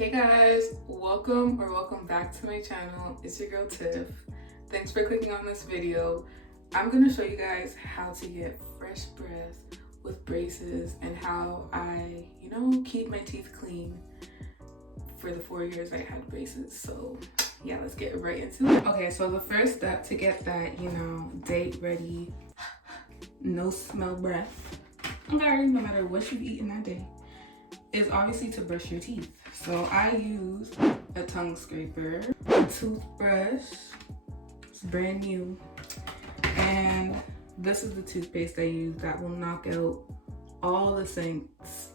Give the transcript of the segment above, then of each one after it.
Hey guys, welcome back to my channel. It's your girl Tiff. Thanks for clicking on this video. I'm gonna show you guys how to get fresh breath with braces and how I, keep my teeth clean for the 4 years I had braces. So yeah, let's get right into it. Okay, so the first step to get that, date ready, no smell breath, okay, no matter what you've eaten that day, is obviously to brush your teeth. So I use a tongue scraper, a toothbrush, it's brand new, and this is the toothpaste I use that will knock out all the scents.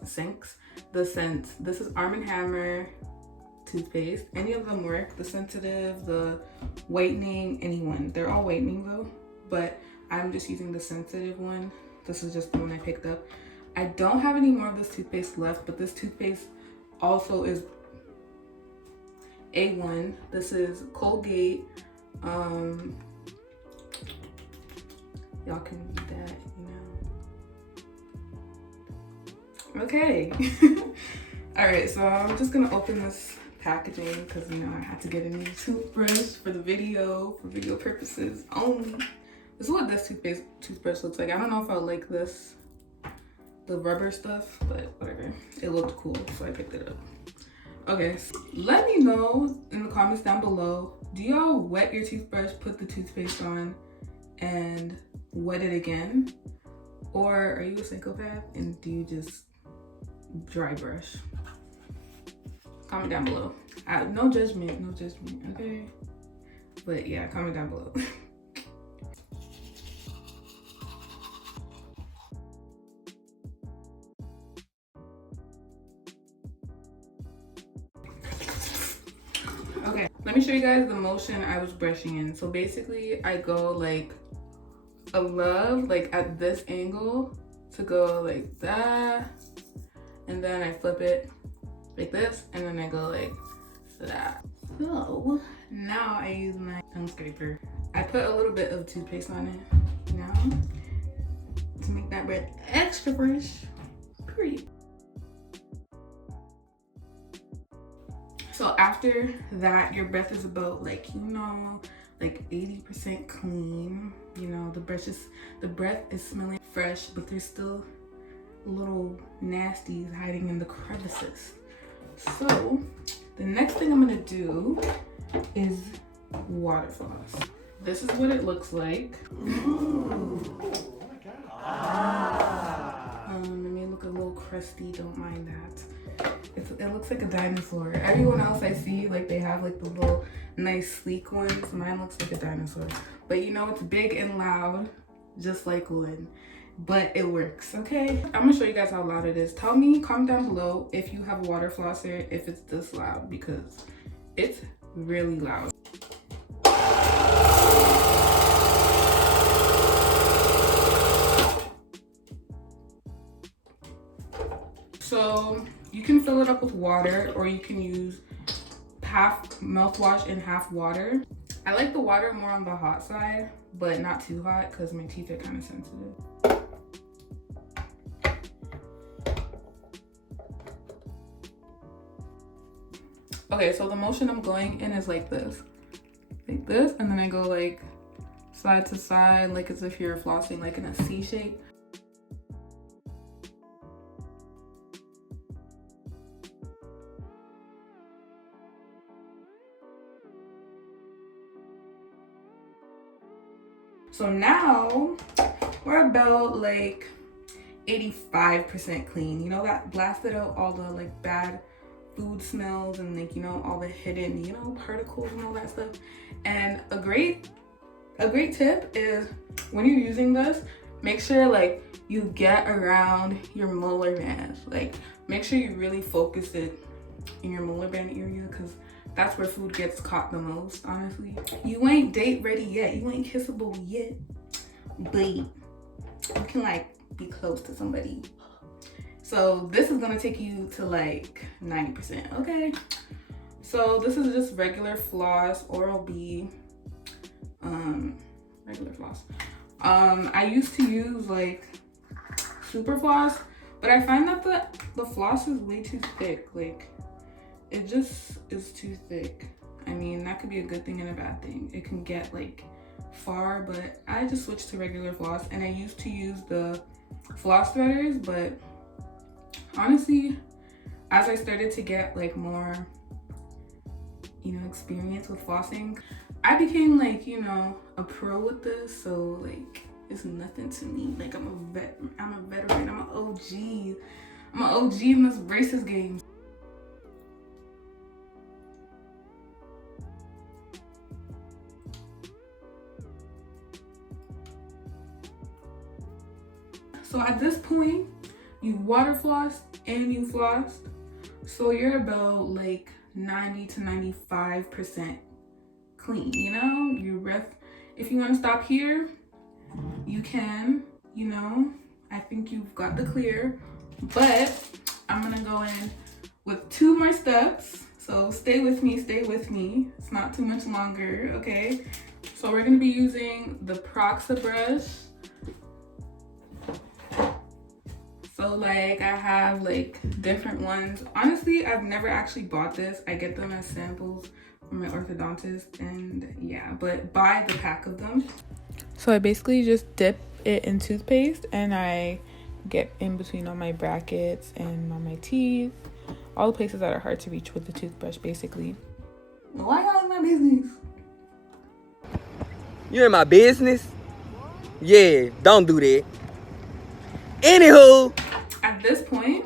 This is Arm & Hammer toothpaste. Any of them work, the sensitive, the whitening, anyone. They're all whitening though, but I'm just using the sensitive one. This is just the one I picked up. I don't have any more of this toothpaste left, but this toothpaste also is A1. This is Colgate. Y'all can read that, Okay. All right, so I'm just gonna open this packaging because I had to get a new toothbrush for the video, for video purposes only. This is what this toothbrush looks like. I don't know if I'll like this, the rubber stuff, but whatever. It looked cool, so I picked it up. Okay, so let me know in the comments down below, do y'all wet your toothbrush, put the toothpaste on, and wet it again? Or are you a psychopath and do you just dry brush? Comment down below. No judgment, okay? But yeah, comment down below. Okay, let me show you guys the motion I was brushing in. So basically I go like above, like at this angle, to go like that, and then I flip it like this, and then I go like that. So now I use my tongue scraper. I put a little bit of toothpaste on it now to make that breath extra fresh. Period. So after that, your breath is about like 80% clean. The breath is smelling fresh, but there's still little nasties hiding in the crevices. So the next thing I'm gonna do is Waterfloss. This is what it looks like. Ooh. Oh my God. It may look a little crusty, don't mind that. It looks like a dinosaur. Everyone else I see, like they have like the little nice sleek ones. Mine looks like a dinosaur. But it's big and loud, just like wood. But it works, okay? I'm gonna show you guys how loud it is. Comment down below if you have a water flosser, if it's this loud, because it's really loud. So you can fill it up with water, or you can use half mouthwash and half water. I like the water more on the hot side, but not too hot because my teeth are kind of sensitive. Okay, so the motion I'm going in is like this, and then I go like side to side, like as if you're flossing like in a C shape. So now we're about like 85% clean. That blasted out all the like bad food smells and like, all the hidden, particles and all that stuff. And a great tip is when you're using this, make sure like you get around your molar band. Like make sure you really focus it in your molar band area, because that's where food gets caught the most, honestly. You ain't date ready yet. You ain't kissable yet. But you can like be close to somebody. So this is gonna take you to like 90%, okay? So this is just regular floss, Oral-B, regular floss. I used to use like super floss, but I find that the floss is way too thick. Like it just is too thick. I mean, that could be a good thing and a bad thing. It can get like far, but I just switched to regular floss, and I used to use the floss threaders, but honestly, as I started to get like more, you know, experience with flossing, I became like, you know, a pro with this. So like, it's nothing to me. Like, I'm a veteran, I'm an OG. I'm an OG in this braces game. So at this point, you water flossed and you flossed. So you're about like 90 to 95% clean, you know? If you want to stop here, you can, you know. I think you've got the clear, but I'm gonna go in with 2 more steps. So stay with me, It's not too much longer, okay? So we're gonna be using the Proxybrush. So like, I have like different ones. Honestly, I've never actually bought this. I get them as samples from my orthodontist, and yeah, but buy the pack of them. So I basically just dip it in toothpaste, and I get in between all my brackets and on my teeth, all the places that are hard to reach with the toothbrush, basically. Why y'all in my business? You're in my business? Yeah, don't do that. Anywho, at this point,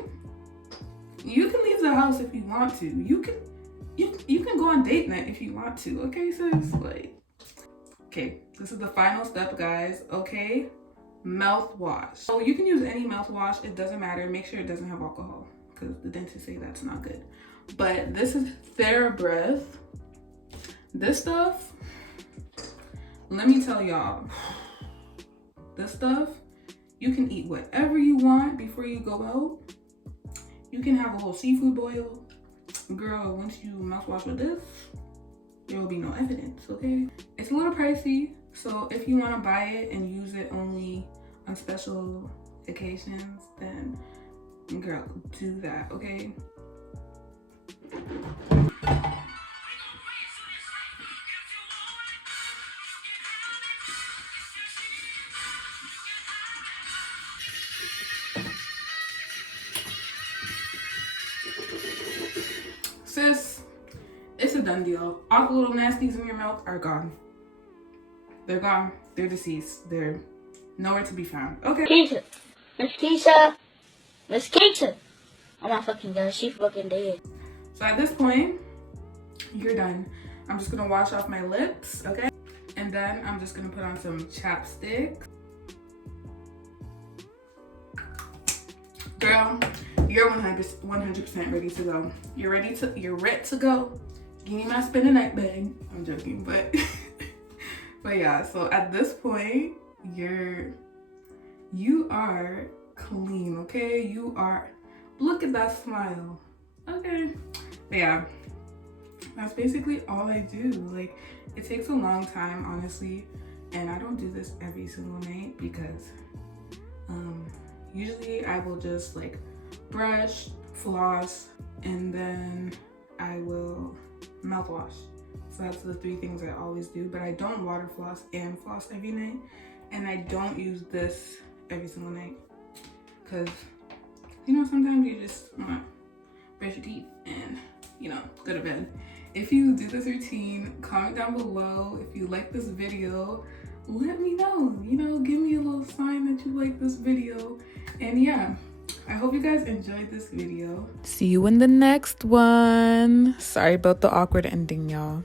you can leave the house if you want to. You can go on date night if you want to. Okay, sis? Like, okay, this is the final step, guys. Okay, mouthwash. So you can use any mouthwash. It doesn't matter. Make sure it doesn't have alcohol, because the dentists say that's not good. But this is Therabreath. This stuff, let me tell y'all, this stuff, you can eat whatever you want before you go out. You can have a whole seafood boil. Girl, once you mouthwash with this, there will be no evidence, okay? It's a little pricey, so if you want to buy it and use it only on special occasions, then girl, do that, okay? Sis, it's a done deal. All the little nasties in your mouth are gone. They're gone. They're deceased. They're nowhere to be found. Okay. Miss Keisha. Oh my fucking god, she fucking dead. So at this point, you're done. I'm just gonna wash off my lips, okay? And then I'm just gonna put on some chapstick. Girl, you're 100% ready to go. You're ready to go. Give me my spend the night bag. I'm joking, but but yeah. So at this point, you are clean, okay? You are. Look at that smile, okay? But yeah, that's basically all I do. Like, it takes a long time, honestly, and I don't do this every single night because usually I will just like brush, floss, and then I will mouthwash. So that's the 3 things I always do, but I don't water floss and floss every night, and I don't use this every single night because, you know, sometimes you just want to brush your teeth and, you know, go to bed. If you do this routine, comment down below. If you like this video, let me know. You know, give me a little sign that you like this video. And yeah, I hope you guys enjoyed this video. See you in the next one. Sorry about the awkward ending, y'all.